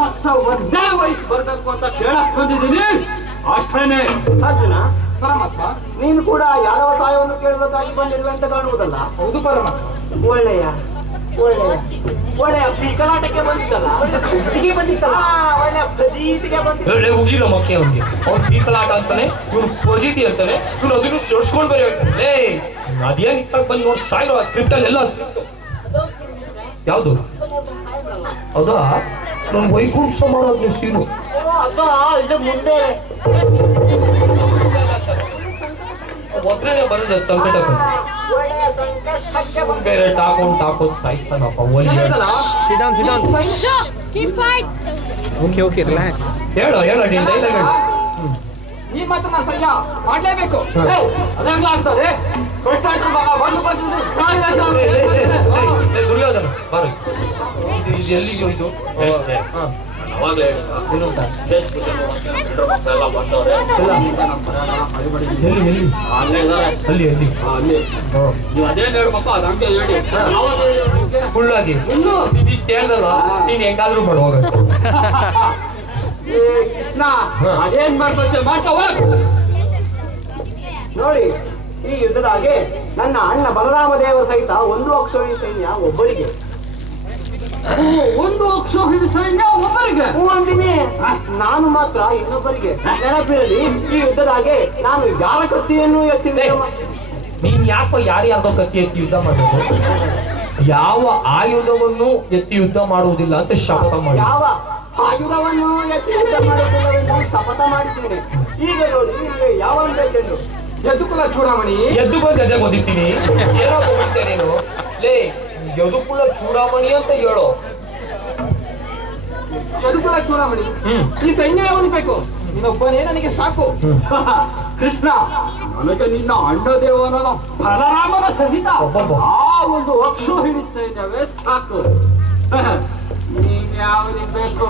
ಪಕ್ಷ ಒಂದೇ ವಯಸ್ಸು ಬರ್ಬೇಕು ಅಂತ ಕೇಳಕ್ ಬಂದಿದ್ದೀನಿ ಅಷ್ಟೇನೆ. ಅರ್ಜುನ, ಪರಮಾತ್ಮ ನೀನು ಕೂಡ ಯಾದವ ಸಹಾಯವನ್ನು ಕೇಳಬೇಕಾಗಿ ಬಂದಿರುವೆ ಅಂತ ಕಾಣುವುದಲ್ಲ. ಹೌದು ಪರಮಾತ್ಮ. ಒಳ್ಳೆಯ ಒಳ್ಳೆಯ ಒಳ್ಳೆಯ ಪೀಕಲಾಟಕ್ಕೆ ಬಂದಿದ್ದಲ್ಲ, ಬಂದಿತ್ತಲ್ಲ, ಒಳ್ಳೆಯ ಫಜೀತಿಗೆ ಬಂದಿದ್ದ. ಮುಗಿಲ್ಲ ಮಕ್ಕೆ ಅವ್ನಿಗೆ. ಅವ್ನು ಪೀಕಲಾಟ ಅಂತಾನೆ, ಇವ್ನು ಪೊಜಿಟಿ ಅಂತಾನೆ, ಇವ್ನು ಅದನ್ನು ಜೋಡಿಸ್ಕೊಂಡು ಬರೀ ಹೇಳ್ತಾನೆ. ಅದೇನ್ ಇತ್ತಾಗ ಬಂದು ನೋಡಿ ಸಾಯಿರೋ ಸ್ಕ್ರಿಪ್ಟ್ ಅಲ್ಲಿ ಎಲ್ಲ ಸ್ಕ್ರಿಪ್ಟ್ ಯಾವ್ದು ಹೌದಾ? ನನ್ ವೈಕುಂಠ ಮಾಡೋದು ಸೀನು ಮುಂದೆ ಮೊದ್ಲೇನೆ ಬರೋದು ಸಂಕಟ ಒಳ್ಳೆಯ ಸಂಕಷ್ಟಕ್ಕೆ ಬೇರೆ ಟಾಕೋದು ಸಾಯ್ತಾನಪ್ಪ. Okay relax. ಹೇಳೋ ನೀನ್ ಡೈಲಾಗ್ ಹೇಳು. ನೀನ್ ಮಾತ್ರ ನಾನು ಸಹ್ಯ ಮಾಡ್ಲೇಬೇಕು. ಅದಂಗ ಆಗ್ತದೆ. ದುರ್ಯೋಧನ ಬಾರಿ ಇದು ಎಲ್ಲಿಗೆ ಹೋಯ್ತು? ಅದೇನ್ ಹೇಳ್ಬೇಕು ಅದಂಗೆ ಹೇಳಿ ಫುಲ್ಲಾಗಿ ಇದಿಷ್ಟು ಹೇಳ್ದಲ್ವಾ? ನೀನ್ ಹೆಂಗಾದ್ರೂ ಮಾಡು ಹೋಗ. ಕೃಷ್ಣ ಅದೇನ್ ಮಾಡ್ಬೇಕು ಮಾಡ್ತಾ ಹೋಗ. ನೋಡಿ, ಈ ಯುದ್ಧದ ಹಾಗೆ ನನ್ನ ಅಣ್ಣ ಬಲರಾಮ ದೇವರ ಸಹಿತ ಒಂದು ಅಕ್ಷೋಹಿಣಿ ಸೈನ್ಯ ಒಬ್ಬರಿಗೆ, ಒಂದು ಅಕ್ಷೋಹಿಣಿ ಸೈನ್ಯ ಒಬ್ಬರಿಗೆ ಅಂದಿನಿ. ನಾನು ಮಾತ್ರ ಇನ್ನೊಬ್ಬರಿಗೆ. ನೆನಪಿರಲಿ, ಈ ಯುದ್ಧದ ಹಾಗೆ ನಾನು ಯಾರ ಕತ್ತಿಯನ್ನು ಎತ್ತಿದೆ. ನೀನ್ ಯಾಕೋ ಯಾರ್ಯಾರ್ದೋ ಕತ್ತಿ ಎತ್ತಿ ಯುದ್ಧ ಮಾಡೋದು? ಯಾವ ಆಯುಧವನ್ನು ಎತ್ತಿ ಯುದ್ಧ ಮಾಡುವುದಿಲ್ಲ ಅಂತ ಶಪಥ ಮಾಡಿ. ಯಾವ ಆಯುಧವನ್ನು ಎತ್ತಿ ಯುದ್ಧ ಮಾಡುವುದಿಲ್ಲವೆಂದು ಶಪಥ ಮಾಡಿದ್ದೇನೆ. ಈಗ ನೋಡಿ, ಯಾವ ಬೇಕೆಂದು ಎದ್ದುಕುಲ ಚೂಡಾಮಣಿ ಎದ್ದುಕೊಂಡು ಗದೆ ಓದಿದ್ದೀನಿ. ಏನೋ ಹೋಗ್ತೇನೆ ನೀನು. ಲೇ, ಯದುಕುಲ ಚೂಡಾಮಣಿ ಅಂತ ಹೇಳೋ. ಎದ್ದುಕುಲ ಚೂಡಾಮಣಿ ಈ ಸೈನ್ಯ ಯಾವನಿಬೇಕು? ನೀನೊಬ್ಬನೇ ನನಗೆ ಸಾಕು. ಕೃಷ್ಣ, ನನಗೆ ನಿನ್ನ ಅಣ್ಣ ದೇವನ ಬಲರಾಮನ ಸಹಿತ ಆ ಒಂದು ಅಕ್ಷೋಹಿಣಿ ಸೈನ್ಯವೇ ಸಾಕು. ನೀನ್ ಯಾವನಿಗೆ ಬೇಕು?